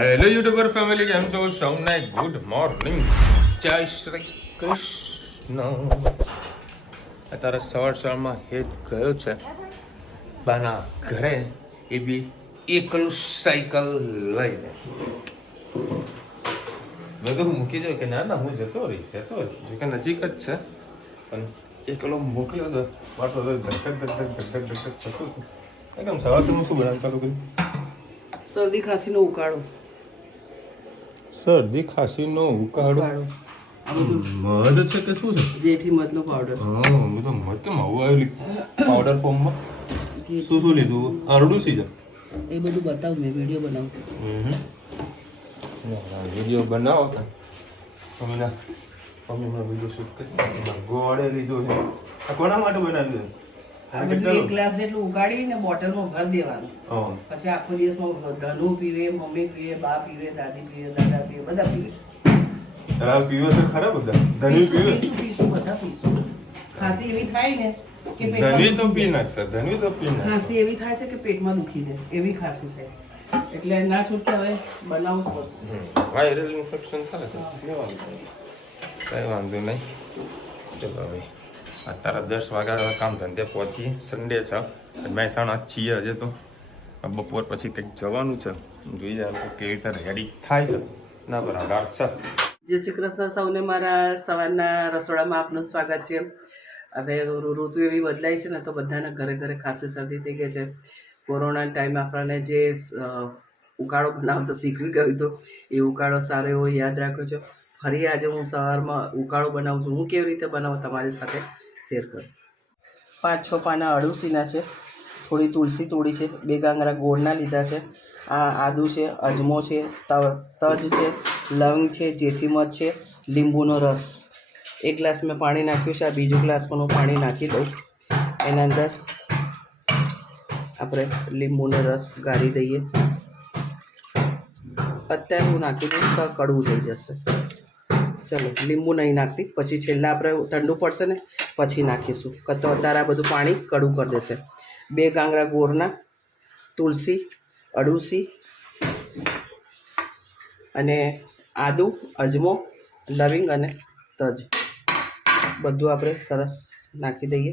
Hello YouTuber family, કેમ છો? સૌને ગુડ મોર્નિંગ, જય શ્રી કૃષ્ણ. અત્યારે સવારમાં હેત ગયો છે બાના ઘરે, એ બી એકલું સાયકલ લઈને. મેં કહું મૂકી દઉં કે ના ના હું જતો રહી જો કે નજીક જ છે, પણ એકલો મોકલ્યો તો વાટો ધક ધક ધક ધક ધક ધક ધક થતું હતું. એકદમ સવારમાં શું બનાવતા હતું? શરદી ખાંસીનો ઉકાળો. શરદી ખાંસીનો ઉકાળો મધ છે કે શું છે? જેઠી મધનો પાવડર. હા, મેં તો મધ કેમ આવું આવ્યું પાવડર ફોર્મમાં? શું શું લીધું? અરડુસી છે એ બધું બતાવું, મેં વિડીયો બનાવું. વિડીયો બનાવો તો મમ્મીના વિડીયો શૂટ કરશે. ગોળે લીધું છે. આ કોના માટે બનાવ્યું? આ બધું એક ગ્લાસ જેટલું ઉકાળીને બોટલમાં ભરી દેવાનું. પછી આખો દિવસમાં ધનુ પીવે, મમ્મી પીવે, બા પીવે, દાદી પીવે, દાદા પીવે, બધા પીવે. તારા પીવે છે ખરા બધા? ધની પીવે? પીશું બધા પીશું. ખાંસી એવી થાય ને કે ધની તો પી નાખશે, ધની તો પી નાખશે. ખાંસી એવી થાય છે કે પેટમાં દુખી જાય, એવી ખાંસી થાય છે. એટલે ના છૂટકે હવે બનાવવું જ પડશે. વાયરલ ઇન્ફેક્શન થાય છે, કઈ વાંધો નહીં. ચલો હવે અત્યારે 10 વાગ્યા કામ ધંધે પહોંચી. સન્ડે છે, મહેસાણા છીએ હજે તો. બપોર પછી કંઈક જવાનું છે, જોઈએ કેવી રીતે રેડી થાય છે. ના બરાબર છે. જય શ્રી કૃષ્ણ સૌને. મારા સવારના રસોડામાં આપનું સ્વાગત છે. હવે ઋતુ એવી બદલાય છે ને, તો બધાના ઘરે ઘરે ખાંસી શરદી થઈ ગઈ છે. કોરોના ટાઈમે આપણને જે ઉકાળો બનાવતો શીખવી ગયું હતું, એ ઉકાળો સારો એવો યાદ રાખ્યો છે. ફરી આજે હું સવારમાં ઉકાળો બનાવું છું. હું કેવી રીતે બનાવું તમારી સાથે શેર કરું. 5-6 પાના અળસીના છે, થોડી તુલસી તોડી છે, 2 ગાંગરા ગોળના લીધા છે, આ આદુ છે, અજમો છે, તજ છે, લવિંગ છે, જેથી મધ છે, લીંબુનો રસ. 1 ગ્લાસ મેં પાણી નાખ્યું છે. આ બીજો ગ્લાસ પણ હું પાણી નાખી દઉં. એના અંદર આપણે લીંબુનો રસ ગાળી દઈએ. અત્યારે હું નાખી દઈશ તો કડવું થઈ જશે. ચલો, લીંબુ નહીં નાખતી, પછી છેલ્લા આપણે ઠંડુ પડશે ને પછી નાખીશું. તો અત્યારે આ બધું પાણી કડવું કરી દેશે. 2 ગાંગરા ગોળના, તુલસી, અળસી અને આદુ, અજમો, લવિંગ અને તજ બધું આપણે સરસ નાખી દઈએ.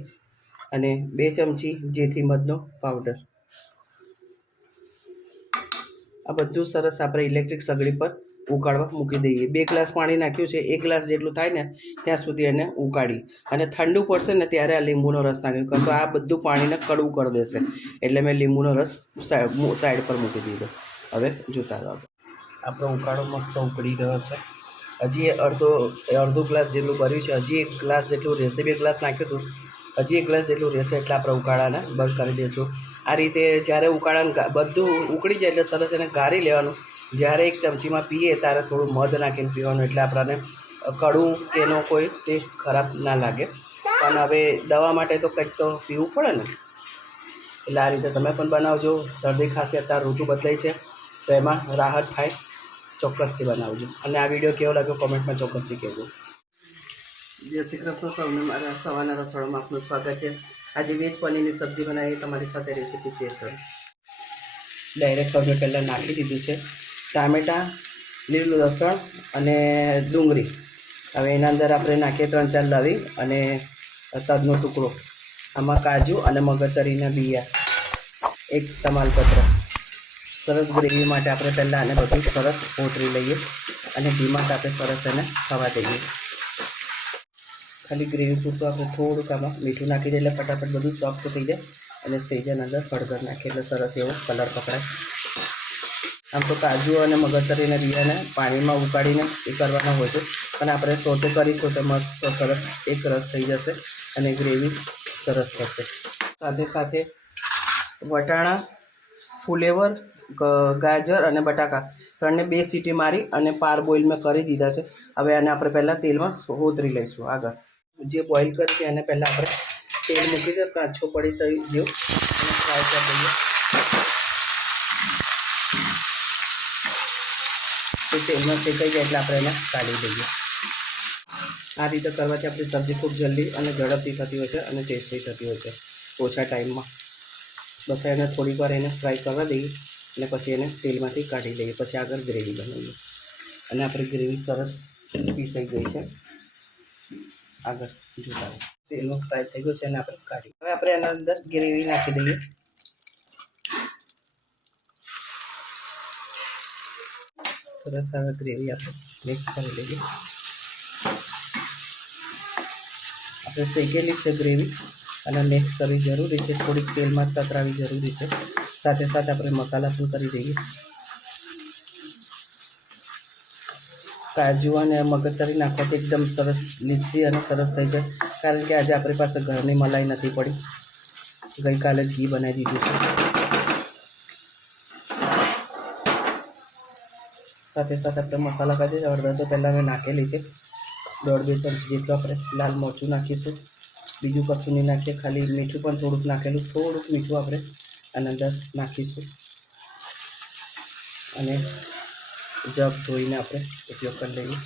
અને 2 ચમચી જેથી મધનો પાવડર. આ બધું સરસ આપણે ઇલેક્ટ્રિક સગડી પર ઉકાળવા મૂકી દઈએ. 2 ગ્લાસ પાણી નાખ્યું છે. 1 ગ્લાસ જેટલું થાય ને ત્યાં સુધી એને ઉકાળી, અને ઠંડુ પડશે ને ત્યારે આ લીંબુનો રસ નાખ્યો, તો આ બધું પાણીને કડવું કરી દેશે. એટલે મેં લીંબુનો રસ સાઈડ પર મૂકી દીધો. હવે જોતા રહો. આપણો ઉકાળો મસ્ત ઉકળી રહ્યો છે. હજી અડધો ગ્લાસ જેટલું ભર્યું છે. હજી 1 ગ્લાસ જેટલું રહેશે. 2 ગ્લાસ નાખ્યું હતું, હજી 1 ગ્લાસ જેટલું રહેશે. એટલે આપણે ઉકાળાને બંધ કરી દઈશું. આ રીતે જ્યારે ઉકાળાને બધું ઉકળી જાય એટલે સરસ એને ગાળી લેવાનું. જ્યારે 1 ચમચીમાં પીએ ત્યારે થોડું મધ નાખીને પીવાનું, એટલે આપણને કડવું કે એનો કોઈ ટેસ્ટ ખરાબ ના લાગે. પણ હવે દવા માટે તો કંઈક તો પીવું પડે ને, એટલે આ રીતે તમે પણ બનાવજો. શરદી ખાંસી અત્યારે ઋતુ બદલાઈ છે, તો એમાં રાહત થાય. ચોક્કસથી બનાવજો. અને આ વિડીયો કેવો લાગ્યો કોમેન્ટમાં ચોક્કસથી કહેજો. જય શ્રી કૃષ્ણ સૌને. મારા સવારના રસોડામાં આપનું સ્વાગત છે. આજે વેજ પનીરની સબ્જી બનાવી તમારી સાથે રેસીપી શેર કરું. ડાયરેક્ટ મેં પહેલાં નાખી દીધું છે ટામેટાં, લીલું લસણ અને ડુંગળી. હવે એના અંદર આપણે નાખીએ 3-4 લવિંગ અને તજનો ટુકડો. આમાં કાજુ અને મગજતરીના બિયા, 1 તમાલપત્ર. સરસ ગ્રેવી માટે આપણે પહેલાં આને બધું સરસ કોતરી લઈએ અને ધીમા તાપે સરસ એને થવા દઈએ. ખાલી ગ્રેવી પૂરતું આપણે થોડુંક આમાં મીઠું નાખી દઈએ એટલે ફટાફટ બધું સોફ્ટ થઈ જાય. અને સેજન અંદર હળદર નાખીએ એટલે સરસ એવો કલર પકડાય. આમ તો કાજુ અને મગજતરીના બિયાને પાણીમાં ઉકાળીને એ કરવાના હોય છે, પણ આપણે સોતે કરીશું તો મસ્ત સરસ એક રસ થઈ જશે અને ગ્રેવી સરસ થશે. સાથે સાથે વટાણા, ફુલેવર, ગાજર અને બટાકા ત્રણને 2 સીટી મારી અને પાર બોઇલ મેં કરી દીધા છે. હવે આને આપણે પહેલાં તેલમાં હોતરી લઈશું. આગળ જે બોઇલ કરી છે એને પહેલાં આપણે તેલ મૂકી દઈએ, કાચો પડી થઈ ગયો અને ફ્રાય કરી દઈએ. તો તેલમાં શેકાઈ જાય એટલે આપણે એને કાઢી દઈએ. આ રીતે કરવાથી આપણી સબ્જી ખૂબ જલ્દી અને ઝડપથી થતી હોય છે અને ટેસ્ટી થતી હોય છે ઓછા ટાઈમમાં. બસ એને થોડીક વાર એને ફ્રાય કરવા દઈએ અને પછી એને તેલમાંથી કાઢી લઈએ. પછી આગળ ગ્રેવી બનાવીએ. અને આપણી ગ્રેવી સરસ પીસાઈ ગઈ છે. આગળ જોતા તેલનો ફ્રાય થઈ ગયો છે અને આપણે કાઢી. હવે આપણે એના અંદર ગ્રેવી નાખી દઈએ. સરસ હવે ગ્રેવી આપણે મિક્સ કરી લઈએ. આપણે શેકેલી છે ગ્રેવી અને મિક્સ કરવી જરૂરી છે. થોડીક તેલમાં તતરાવી જરૂરી છે. સાથે સાથે આપણે મસાલા પણ કરી દઈએ. કાજુ અને મગજતરી નાખવાથી એકદમ સરસ લીસી અને સરસ થઈ જાય. કારણ કે આજે આપણી પાસે ઘરની મલાઈ નથી પડી. ગઈકાલે ઘી બનાવી દીધું છે. સાથે સાથે આપણે મસાલા કાઢી હળદર તો પહેલાં મેં નાખેલી છે. 1.5-2 ચમચી જેટલું આપણે લાલ મરચું નાખીશું. બીજું કશું નહીં નાખીએ. ખાલી મીઠું પણ થોડુંક નાખેલું. થોડુંક મીઠું આપણે આની અંદર નાખીશું અને જગ ધોઈને આપણે ઉપયોગ કરી લઈએ.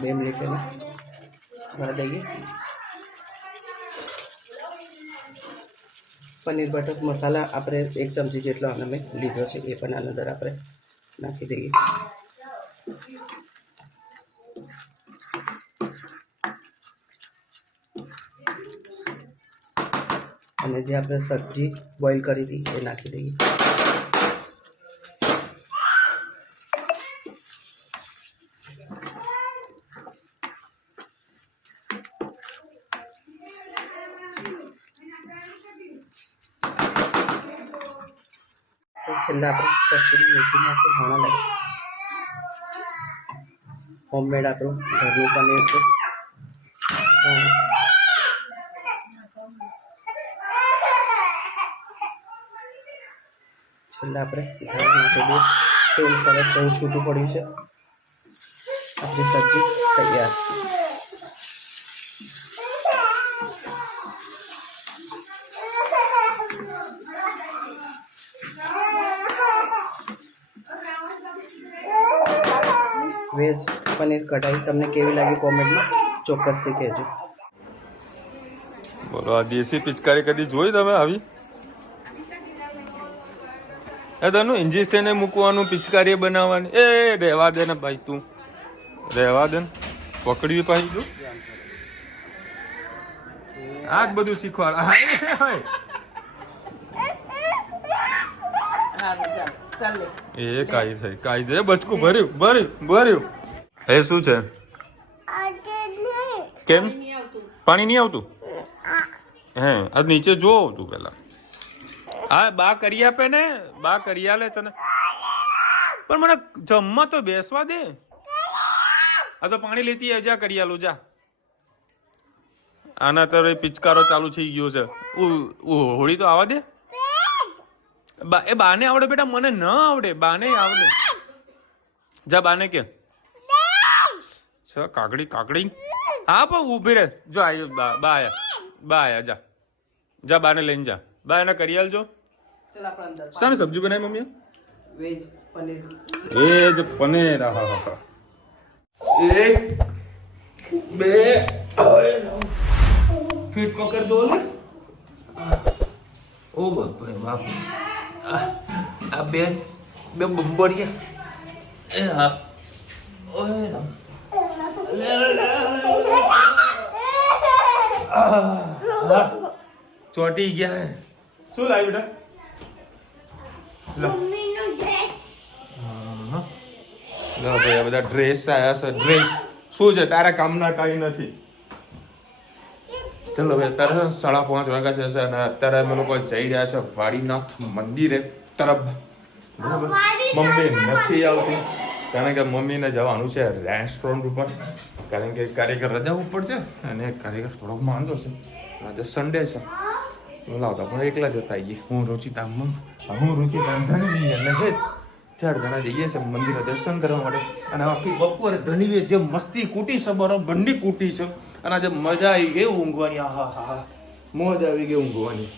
બે મિનિટ ભરા દઈએ. પનીર બટર મસાલા આપણે 1 ચમચી જેટલો આને મેં લીધો છે. એ પણ આની અંદર આપણે નાખી દઈએ. અને જે આપણે સબ્જી બોઇલ કરી હતી એ નાખી દઈએ. છેલ્લા આપણે કસૂરી મેથી નાખી ઘણા લાગે. હોમમેડ આપણું ઘરનું પનીર છે. છેલ્લા આપણે ધાણા નાખી દઈએ. તેલ સરસ એવું છૂટું પડ્યું છે. આપણી સબ્જી તૈયાર. વેજ પનીર કઢાઈ તમને કેવી લાગી કોમેન્ટમાં ચોક્કસથી કહેજો. બોલો, આ દેશી પિચકારી કદી જોઈ તમે આવી? એ તને ઇન્જેક્શન મૂકવાનું, પિચકારી બનાવવાની. એ રહેવા દે ને ભાઈ, તું રહેવા દે ને. પકડવી પાછી તું આ જ બધું શીખવાડ. એ કાઈ થઈ કાઈ દે. બચકું ભર્યું. એ શું છે? કેમ પાણી નહીં આવતું? હે આ નીચે જો તું પેલા. હા, બા કરી આપે ને. બા કરી આલે તને. પણ મને જમવા તો બેસવા દે. આ તો પાણી લેતી જા, કરી આલું જા. આના તો પિચકારો ચાલુ થઈ ગયો છે. હોળી તો આવવા દે. એ બાને આવડે બેટા, મને ન આવડે. બાને આવડે. જા બાને કે કાકડી. હા પણ ઉભી રહે. જો આયો બા આયા. જા બાને લઈને જા. બા એને કરી આલજો. શાની સબ્જી બનાવી મમ્મી? વેજ પનીર. હા. 1 2 ફીટ પકડ દો લે. ઓ બાપ. આ બે બંબડિયા. એ હા. ઓય ચોટી ગયા. શું લાવ્યું બેટા? ભાઈ, આ બધા ડ્રેસ આયા છે. ડ્રેસ શું છે? તારા કામના કાંઈ નથી. ચલો હવે અત્યારે 5:30 વાગ્યા છે અને અત્યારે અમે લોકો જઈ રહ્યા છે વાડીનાથ મંદિરે તરફ. બરાબર, મમ્મી નથી આવતી કારણ કે મમ્મીને જવાનું છે રેસ્ટોરન્ટ ઉપર. કારણ કે કારીગર રજા ઉપર છે અને કારીગર થોડોક માંદો છે. આજે સન્ડે છે. બોલાવતા પણ એકલા જતા આવીએ. હું રૂચિતા ધની અને 4 જણા જઈએ છે મંદિરે દર્શન કરવા માટે. અને આખી બપોરે ધનીએ જે મસ્તી કૂટી છે, બરોબરની કૂટી છે. અને આજે મજા આવી ગઈ ઊંઘવાની. હા હા હા મોજ આવી ગઈ ઊંઘવાની.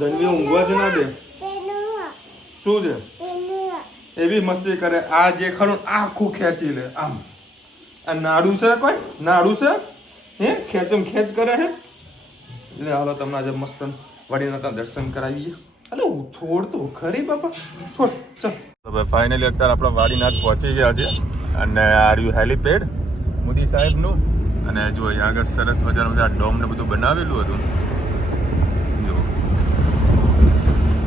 ધનવી ઊંઘવા જ ના દે. શું છે એવી મસ્તી કરે. આ જે ખરું આખું ખેંચી લે આમ. આ નાડું છે કોઈ નાડું છે હે ખેંચમ ખેંચ કરે હે. એટલે હાલો તમને આજે મસ્ત વડીના દર્શન કરાવીએ. અલે છોડ તો ખરી બાપા છોડ ચાલ. હવે ફાઇનલી અત્યારે આપણા વાડીનાથ પહોંચી ગયા છે અને આ રહ્યું હેલીપેડ મોદી સાહેબનું. અને જો અહીંયા આગળ સરસ મજાનું બધા ડોમ ને બધું બનાવેલું હતું. જો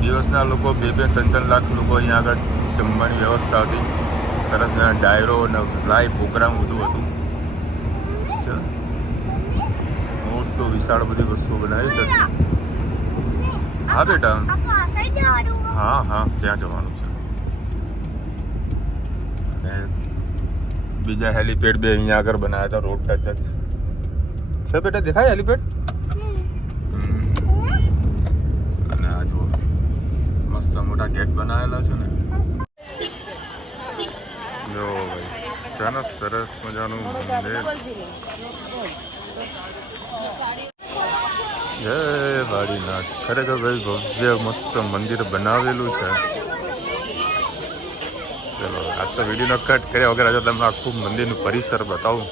દિવસના લોકો 2-3 લાખ લોકો અહીંયા આગળ જમવાની વ્યવસ્થા હતી. સરસ મજાના ડાયરો અને લાઈવ પ્રોગ્રામ બધું હતું. મોટું વિશાળ બધી વસ્તુઓ બનાવી છે. હા બેટા હા હા ત્યાં જવાનું છે. અને બીજા હેલીપેડ બે અહીંયા આગળ બનાવ્યા હતા રોડ ટચ જ છે. બેટા દેખાય હેલીપેડ. અને આ જુઓ મસ્ત મોટા ગેટ બનાવેલા છે ને. જો ભાઈ છે ને સરસ મજાનું મંદિર. જય વાડીનાથ. ખરેખર ભાઈ ભવ્ય મસ્ત મંદિર બનાવેલું છે. ચલો આજ તો વિડીયોનો કટ કર્યા વગર આજે તમને આખું મંદિરનું પરિસર બતાવું.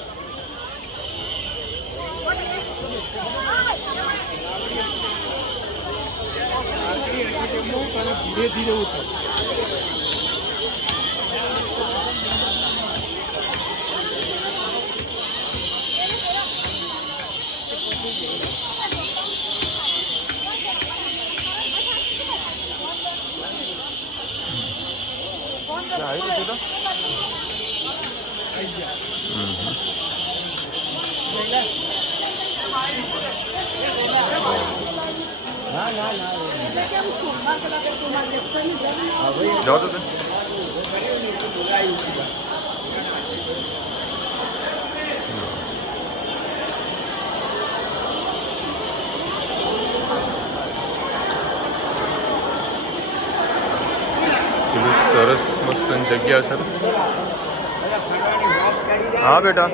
જાઓ તો સરસ મસ્ત જગ્યા છે. હા બેટા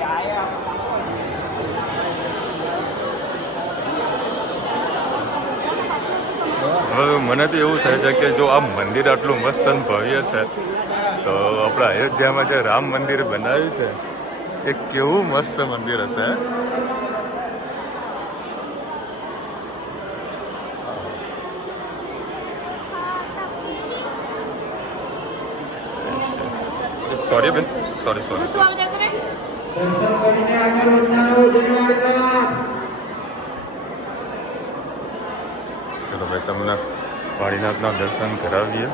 હવે મને તો એવું થાય છે કે જો આ મંદિર આટલું મસ્ત અને ભવ્ય છે તો આપણા અયોધ્યામાં જે રામ મંદિર બનાવ્યું છે એ કેવું મસ્ત મંદિર હશે. સોરી બેન સોરી. ચલો ભાઈ તમને વાડીનાથના દર્શન કરાવીએ.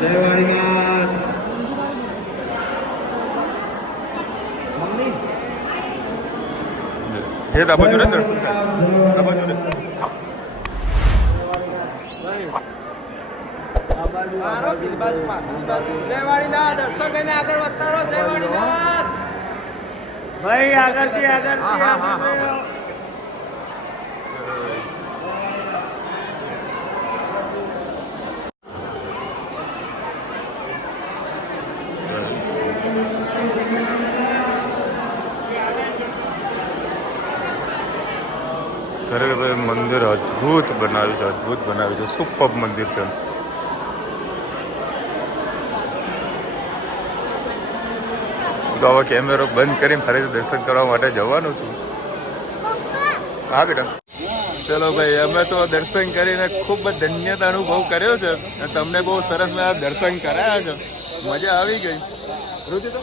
જય વાડીનાથ. હે આ બાજુ રે દર્શન થાય. આ બાજુ રે જય વાડીનાથ. દર્શન કરીને આગળ વધતા રહો. જય વાડીનાથ ભાઈ આગળથી ખરેખર મંદિર અદ્ભુત બનાવ્યું છે. સુપર મંદિર છે. તો હવે કેમેરો બંધ કરીને ફરીથી દર્શન કરવા માટે જવાનું છું. હા બેટા ચલો ભાઈ અમે તો દર્શન કરીને ખૂબ જ ધન્યતા અનુભવ કર્યો છે. તમને બહુ સરસ મેં દર્શન કરાયા છે. મજા આવી ગઈ. રુચિ તો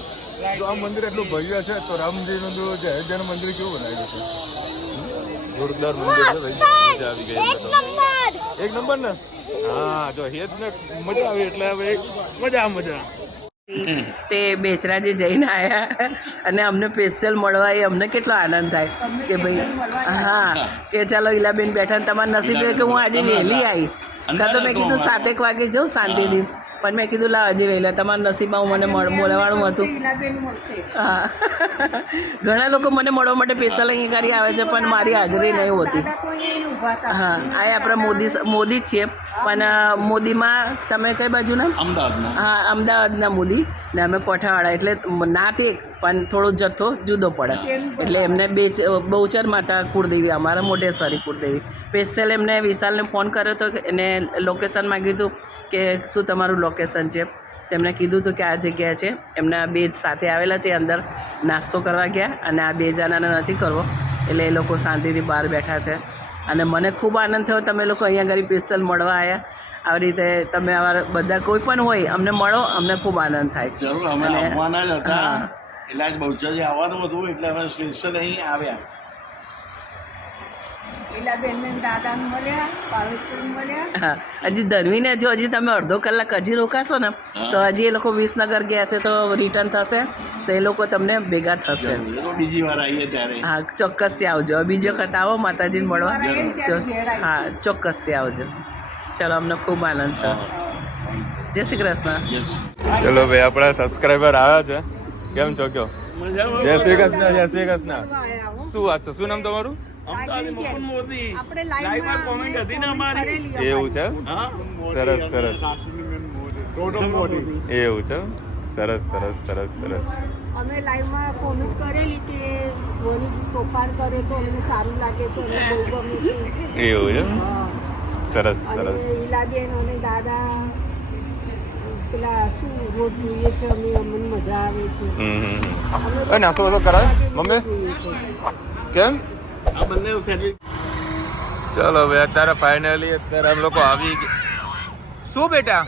જો આ મંદિર એટલું ભવ્ય છે તો રામજીનું જે અયોધ્યાનું મંદિર કેવું બનાવ્યું છે. જોરદાર મંદિર છે ભાઈ. મજા આવી ગઈ. એક નંબર ને. હા જો હેત ને મજા આવી એટલે હવે મજા. તે બેચરાજી જઈને આવ્યા અને અમને સ્પેશિયલ મળવા એ અમને કેટલો આનંદ થાય કે ભાઈ હા કે ચાલો ઈલાબેન બેઠા ને તમારા નસીબ કે હું આજે વહેલી આવી કાં તો મેં કીધું 7 વાગે જાઉં શાંતિથી પણ મેં કીધું લા હજી વહેલા તમારા નસીબમાં મને બોલાવાનું હતું. હા ઘણા લોકો મને મળવા માટે સ્પેશિયલ અહીં ગાડી આવે છે પણ મારી હાજરી નહીં હોતી. હા આ આપણા મોદી જ છીએ પણ મોદીમાં તમે કઈ બાજુના? અમદાવાદના. હા અમદાવાદના મોદી ને અમે કોઠાવાળા એટલે નાત એક પણ થોડો જથ્થો જુદો પડે એટલે એમને બહુચર માતા કુળદેવી અમારા મોઢેશ્વરી કુળદેવી. સ્પેશિયલ એમને વિશાલને ફોન કર્યો હતો એને લોકેશન માંગ્યું હતું કે શું તમારું લોકેશન છે. તેમણે કીધું હતું કે આ જગ્યા છે. એમના બે જ સાથે આવેલા છે અંદર નાસ્તો કરવા ગયા અને આ બે જણાને નથી કરવો એટલે એ લોકો શાંતિથી બહાર બેઠા છે. અને મને ખૂબ આનંદ થયો તમે લોકો અહીંયા આગળ સ્પેશિયલ મળવા આવ્યા. આવી રીતે તમે અમારા બધા કોઈ પણ હોય અમને મળો અમને ખૂબ આનંદ થાય. જરૂર અમે આવવાના જ હતા એટલે આજ બહુચરાજી આવવાનું હતું એટલે અમે સ્પેશિયલ અહીં આવ્યા. હા હજી ધનવીને જો હજી તમે અડધો કલાક હજી રોકાશો ને તો હજી એ લોકો વિસનગર ગયા છે તો રિટર્ન થશે તો એ લોકો તમને ભેગા થશે. બીજી વાર આવીએ ત્યારે. હા ચોક્કસથી આવજો. બીજી વખત આવો માતાજીને મળવા તો હા ચોક્કસથી આવજો. ચલો અમને ખૂબ આનંદ થયો. જય શ્રી કૃષ્ણ. ચલો ભાઈ આપણા સબસ્ક્રાઈબર આવ્યા છે. કેમ છો કયો? જય શ્રી કૃષ્ણ. જય શ્રી કૃષ્ણ. શું વાત છે? શું નામ તમારું? એવું છે સરસ સરસ એવું છે સરસ સરસ સરસ સરસ. અમે લાઈવમાં કોમેન્ટ કરેલી કે ધોની તોફાન કરે તો અમને સારું લાગે છે અને બહુ ગમે છે એવું છે સરસ સરસ. ઈલાબેન અને દાદા પેલા શું રોજ જોઈએ છે અમે અમને મજા આવે છે. નાસ્તો વાસ્તો કરાય મમ્મી કેમ? આ બંને સેન્ડવિચ. ચલો હવે અત્યારે ફાઇનલી અત્યારે અમે લોકો આવી ગયા. શું બેટા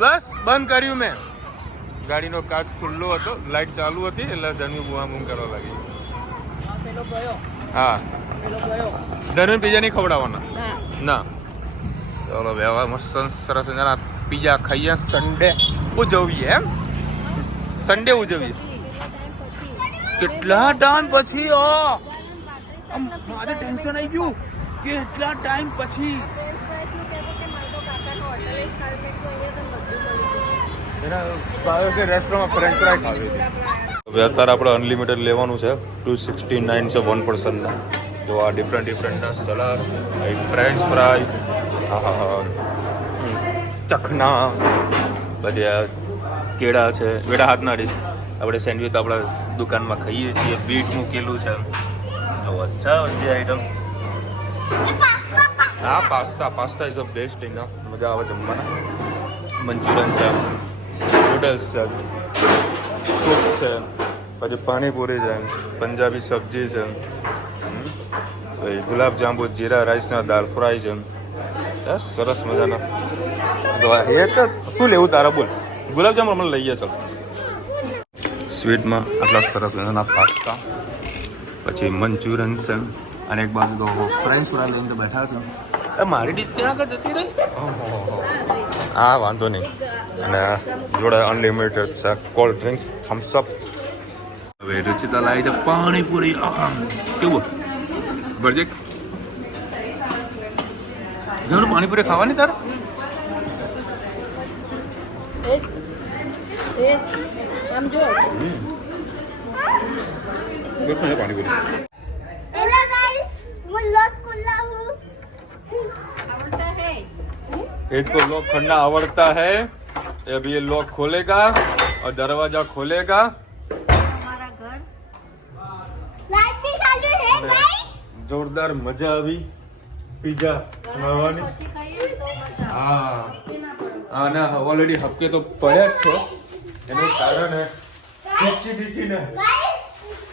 બસ બંધ કર્યું મેં. ગાડીનો કાચ ખુલ્લો હતો લાઈટ ચાલુ હતી એટલે ધનવી બુઆ બૂમ કરવા લાગી. હા ધનવી પીઝા નહીં ખવડાવવાના ના. ચલો હવે મસ્ત સરસ મજાના પીઝા ખાઈએ. સન્ડે ઉજવીએ એમ સન્ડે ઉજવીએ. કેટલા ટાઈમ પછી મારે ટેન્શન આવી ગયું કેટલા ટાઈમ પછી. રેસ્ટોરન્ટમાં ફ્રેન્ચ ફ્રાય ખાવી હતી. હવે અત્યારે આપણે અનલિમિટેડ લેવાનું છે. 269 છે 1 પર્સનના. તો આ ડિફરન્ટ સલાડ ફ્રેન્ચ ફ્રાય ચખના પછી આ કેળા છે. બેટા હાથ ના ડીશ આપણે સેન્ડવિચ તો આપણા દુકાનમાં ખાઈએ છીએ. બીટ મૂકેલું છે. અચ્છા બધી આઈટમ. હા pasta is the best enough. મજા આવે જમવાના. મંચુરિયન છે નૂડલ્સ છે સૂપ છે પછી પાણીપુરી છે પંજાબી સબ્જી છે પછી ગુલાબજાંબુ જીરા રાઈસના દાળ ફ્રાય છે. સરસ મજાના. એ તો શું લેવું તારા બોલ? ગુલાબજાંબુ મને લઈએ ચાલ. સ્વીટમાં આટલા સરસ મજાના પાસ્તા પછી મંચુરિયન છે અને એક બાજુ તો ફ્રેન્ચ ફ્રાય લઈને તો બેઠા છે. મારી ડીશ ત્યાં આગળ જતી રહી. હા વાંધો નહીં. અને જોડે અનલિમિટેડ છે કોલ્ડ ડ્રિંક્સ થમ્સઅપ. હવે રુચિતા લાવી છે પાણીપુરી. કેવું ભરજે જવાનું પાણીપુરી ખાવાની તારે? આમ જો પાણીપુરી हेलो गाइस मैं लोग खुला हूं आवड़ता है इसको लॉक करना आवड़ता है. अभी ये लॉक खोलेगा और दरवाजा खोलेगा. हमारा घर लाइट भी चालू है गाइस. जोरदार मजा આવી પીઝા ખાવાની. પછી ખાઈએ તો મજા હા આના ઓલરેડી હપ્કે તો પડ્યા જ છો. એનું કારણ ખીચી દીચીને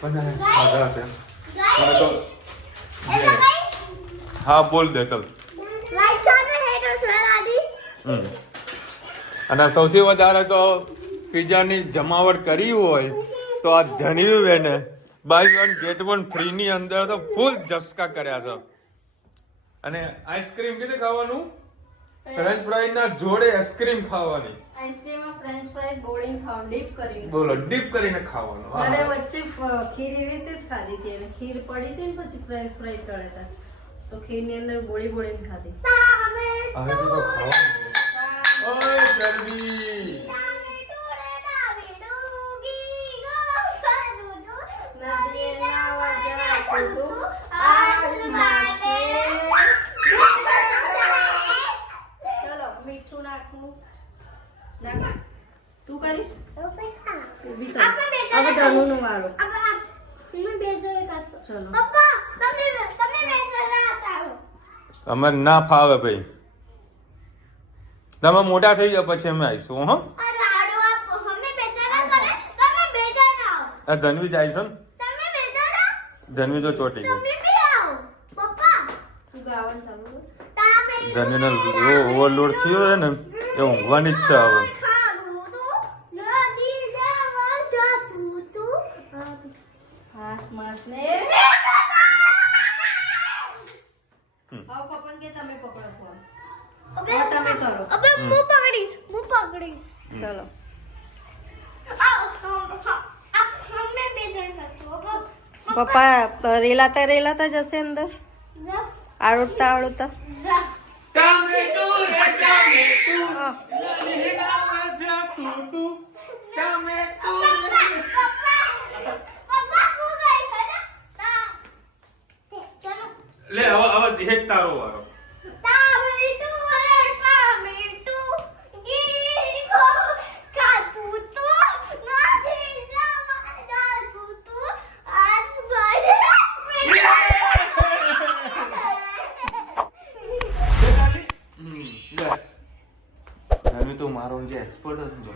પણ ખાધા છે. મને તો हेलो गाइस હા બોલ દે ચલ. लाइट चालू है तो सर आदि અને સૌથી વધારે તો પીઝાની જમાવટ કરી હોય તો આ ધનવી બેને બાય 1 ગેટ 1 ફ્રીની અંદર તો ફૂલ જસકા કર્યા છે. અને આઈસ્ક્રીમ કીધે ખાવાનું ફ્રેન્ચ ફ્રાઈ ના જોડે આઈસ્ક્રીમ ખાવાની. आइसक्रीम और फ्रेंच फ्राइज बोर्डिंग खाओ डीप કરીને બોલો ડીપ કરીને ખાવાનું. અરે વચ્ચે ખીર એવી રીતે જ ખાધી હતી અને ખીર પડી હતી ને પછી ફ્રેન્ચ ફ્રાઈઝ તળ્યા હતા તો ખીરની અંદર બોળી બોળીને ખાધી. હવે તો ખાવાનું ઓય ગરબી ચલો મીઠું નાખું નાખ તું કરીશ ઊભી થા. હવે ધનુનો વારો અમારે ના ફાવે ભાઈ તમે મોટા થઈ જાવ પછી અમે આવીશું હો આ ધનવી જાય છે ને ધનવી તો ચોટી ગઈ તું ગાવાનું ચાલુ કર. ધનવીને ઓવરલોડ થયો છે ને એ ઊંઘવાની જ છે હવે હાસ માસ ને આવ પપ્પા કે તમે પકડો ફોન. હવે તમે કરો ચલો પપ્પા રેલાતા જશે અંદર આળોતા લે હવે હેક તારો વારો ધનવી તો મારો જે એક્સપર્ટ હશે જો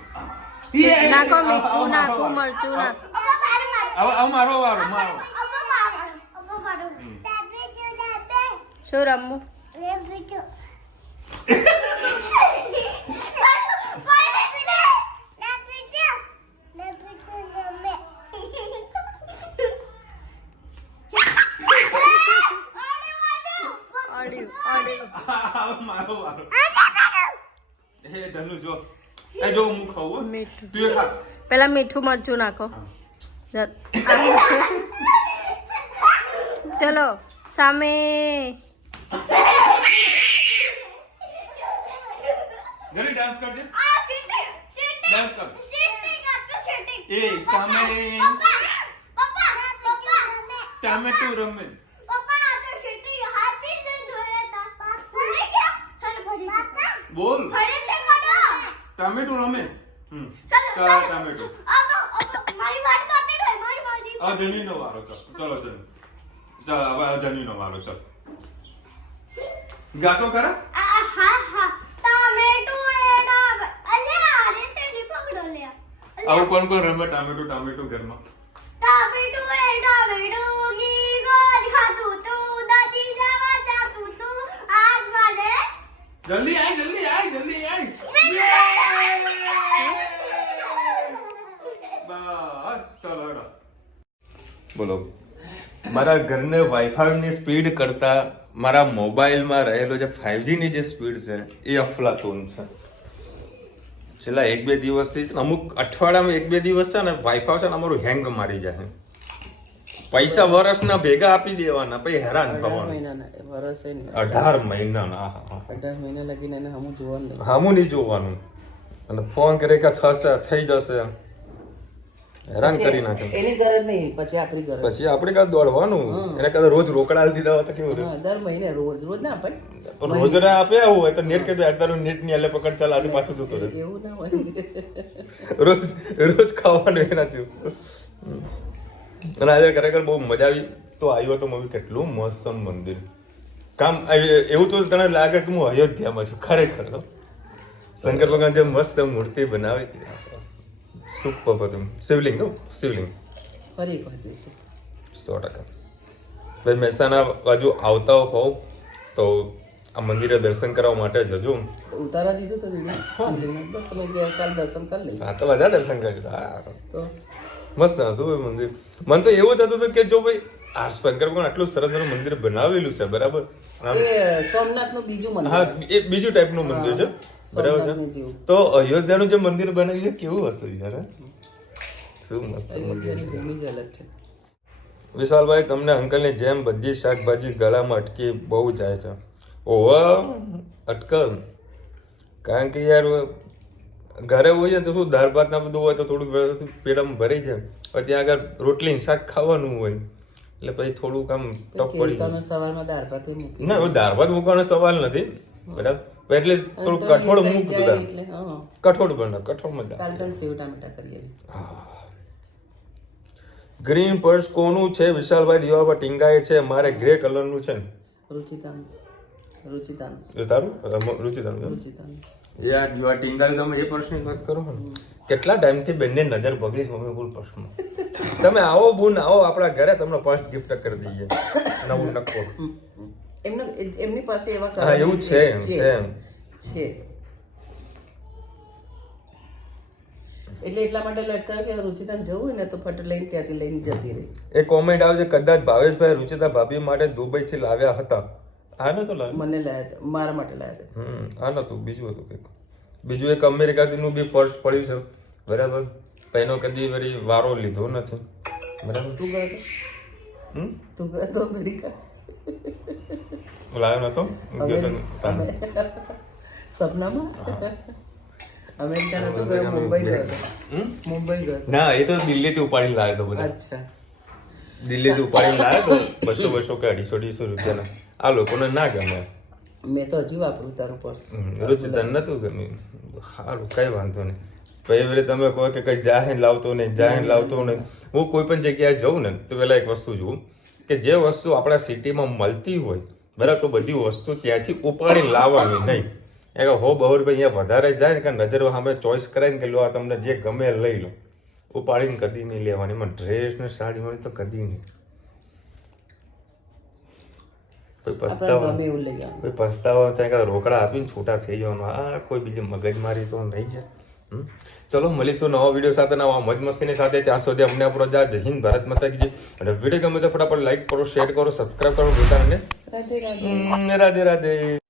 નાખો મીઠું નાખો મરચું નાખો હવે મારો વારો શું રમવું મારો વારો હે ધનુ જો એ જો હું ખાવું મીઠું તું એ ખા પેલા મીઠું મરચું નાખો ચલો સામે જલ્દી ડાન્સ કરજે ડાન્સ કર એ સામે ટામેટું રમે બોલ ટામેટું રમે ટામેટું આ ધનીનો વારો ચલો ચલો ધની ચાલ હવે ધનીનો વારો ચલ ગાતો કરા આવું કોણ કોણ રમે ટામેટું ઘરમાં જલ્દી આય બસ ચલો હેડો બોલો મારા ઘરને વાઈફાઈ ની સ્પીડ કરતા મારા મોબાઈલમાં રહેલો જે 5G ની જે સ્પીડ છે એ અફલાતૂન છે છેલ્લા 1-2 દિવસથી અમુક અઠવાડિયામાં 1-2 દિવસ છે ને વાઈફાઈ છે ને અમારું હેંગ મારી જાય પૈસા વર્ષના ભેગા આપી દેવાના પછી હેરાન થવાનું 18 મહિનાના 18 મહિના લગીને એને હમું જોવાનું નહીં. હામું નહીં જોવાનું અને ફોન કરે કે થશે થઈ જશે હેરાન કરી નાખે એની ગરજ નહીં પછી આપણી ગરજ. પછી આપણે કાં દોડવાનું એને કદાચ રોજ રોકડા આલી દીધા હોત તો કેવું હા, દર મહિને રોજ ના અપાય. પણ રોજ ના આપે આવું હોય તો નેટ કે તારું નેટ ની આલે પકડ ચાલ આજે પાછું જતો રહે એવું ના હોય. રોજ ખાવાનું એના જેવું અને આજે ખરેખર બહુ મજા આવી તો આવ્યો તો મમ્મી કેટલું મસ્ત મંદિર કામ એવું તો તને લાગે કે હું અયોધ્યામાં છું ખરેખર શંકર ભગવાન જે મસ્ત મૂર્તિ બનાવી હતી સુપર હતું શિવલિંગ ફરી એક વાત જોઈશું. 100%. ભાઈ મહેસાણા બાજુ આવતા હોવ તો આ મંદિરે દર્શન કરવા માટે જજો. તો ઉતારવા દીધું તો શિવલિંગને. બસ તમે કાલ દર્શન કરી લેજો. હા તો બધા દર્શન કરી દીધા. તો મસ્ત હતું એ મંદિર. મને તો એવું થતું હતું કે જો ભાઈ આ શંકર ભગવાન આટલું સરસ મંદિર બનાવેલું છે બરાબર એ સોમનાથનું બીજું મંદિર. હા એ બીજું ટાઈપનું મંદિર છે બરાબર છે સોમનાથનું જેવું. તો અયોધ્યાનું જે મંદિર બનાવ્યું છે કેવું હશે યાર શું મસ્ત મંદિર અયોધ્યાની ભૂમિ જ અલગ છે. વિશાલભાઈ તમને અંકલની જેમ બધી શાકભાજી ગળામાં અટકી બહુ જાય છે ઓવા અટકલ કારણ કે યાર ઘરે હોઈએ તો શું દાળ ભાત ના બધું હોય તો થોડું વ્યવસ્થિત પેટમાં ભરી જાય. પણ ત્યાં આગળ રોટલી ને શાક ખાવાનું હોય એટલે પછી થોડુંક આમ ટફ પડી જાય. તમે સવારમાં દાળ ભાત મૂકી ના, દાળ ભાત મૂકવાનો સવાલ નથી, બરાબર, એટલે થોડું કઠોળ મૂકતું હતા. એટલે હા કઠોળ બને, કઠોળમાં દાળ. કાલટન સેવ ટામેટા કરીએ. ગ્રીન પર્સ કોનું છે? વિશાલભાઈ દિવાળમાં ટીંગાય છે. મારે ગ્રે કલરનું છે. રુચિતાનું તારું રુચિતાનું રુચિતાનું યાર દિવાળ ટીંગાયું. તમે એ પર્સની વાત કરો ને, કેટલા ટાઈમથી બંને નજર બગડી મમ્મી બોલ પર્સમાં. તમે આવો બુન આવો આપણા ઘરે, તમને પર્સ ગિફ્ટ કરી દઈએ નવું નક્કો. એમની પાસે એવા હા એવું છે છે એટલે એટલા માટે લટકાવ્યો કે રુચિતાને જવું હોય ને તો ફટ લઈને ત્યાંથી લઈને જતી રહી. એ કોમેન્ટ આવે છે કદાચ ભાવેશભાઈ રુચિતા ભાભી માટે દુબઈથી લાવ્યા હતા. આ નતો લાવ્યો, મને લાયા હતા, મારા માટે લાયા હતા. આ નતું, બીજું હતું કંઈક. બીજું એક અમેરિકાનું બી પર્સ પડ્યું છે, બરાબર. એનો કદી વળી વારો લીધો નથી, બરાબર. તું ગયો તો અમેરિકા લાવ્યો નતો, સપનામાં અમેરિકા નતો ગયો, મુંબઈ ગયો હતો. મુંબઈ ગયો હતો. ના, એ તો દિલ્હીથી ઉપાડીને લાવ્યો તો બધા. અચ્છા, દિલ્હીથી ઉપાડીને લાવ્યો તો 200 કે 250 રૂપિયાના. આ લોકોને ના ગમે. મેં તો હજી વાપરું તારું પર્સ. રુચિતાને નતું ગમ્યું. સારું, કઈ વાંધો નહીં. પછી વળી તમે કહો કે કઈ જાહેર લાવતો નહીં, જાહેર લાવતો નહીં. હું કોઈ પણ જગ્યાએ જઉં ને તો પહેલા એક વસ્તુ જોઉં કે જે વસ્તુ આપણા સિટીમાં મળતી હોય, બરાબર, તો બધી વસ્તુ ત્યાંથી ઉપાડી લાવવાની નહીં. એ કે હો બહુ રૂપિયા અહીંયા વધારે જાય ને કે નજર સામે ચોઈસ કરાય ને કે લો આ તમને જે ગમે લઈ લો. ઉપાડીને કદી નહીં લેવાની. એમાં ડ્રેસ ને સાડી મળી તો કદી નહીં. કોઈ પસ્તાવા ગમે એવું લઈ આવવાનું. કોઈ પસ્તાવા ત્યાં રોકડા આપીને છૂટા થઈ જવાનું. આ કોઈ બીજી મગજમારી તો નહીં જાય. ચલો મળીશું નવા વિડીયો સાથે, નવા મોજ મસ્તીની સાથે. ત્યાં સુધી અમને આપણો જય હિન્દ, ભારત માતા કી જય. અને વિડીયો ગમે તો ફટાફટ લાઈક કરો, શેર કરો, સબસ્ક્રાઈબ કરો. ભૂલતા નહીં. રાધે રાધે. રાધે રાધે.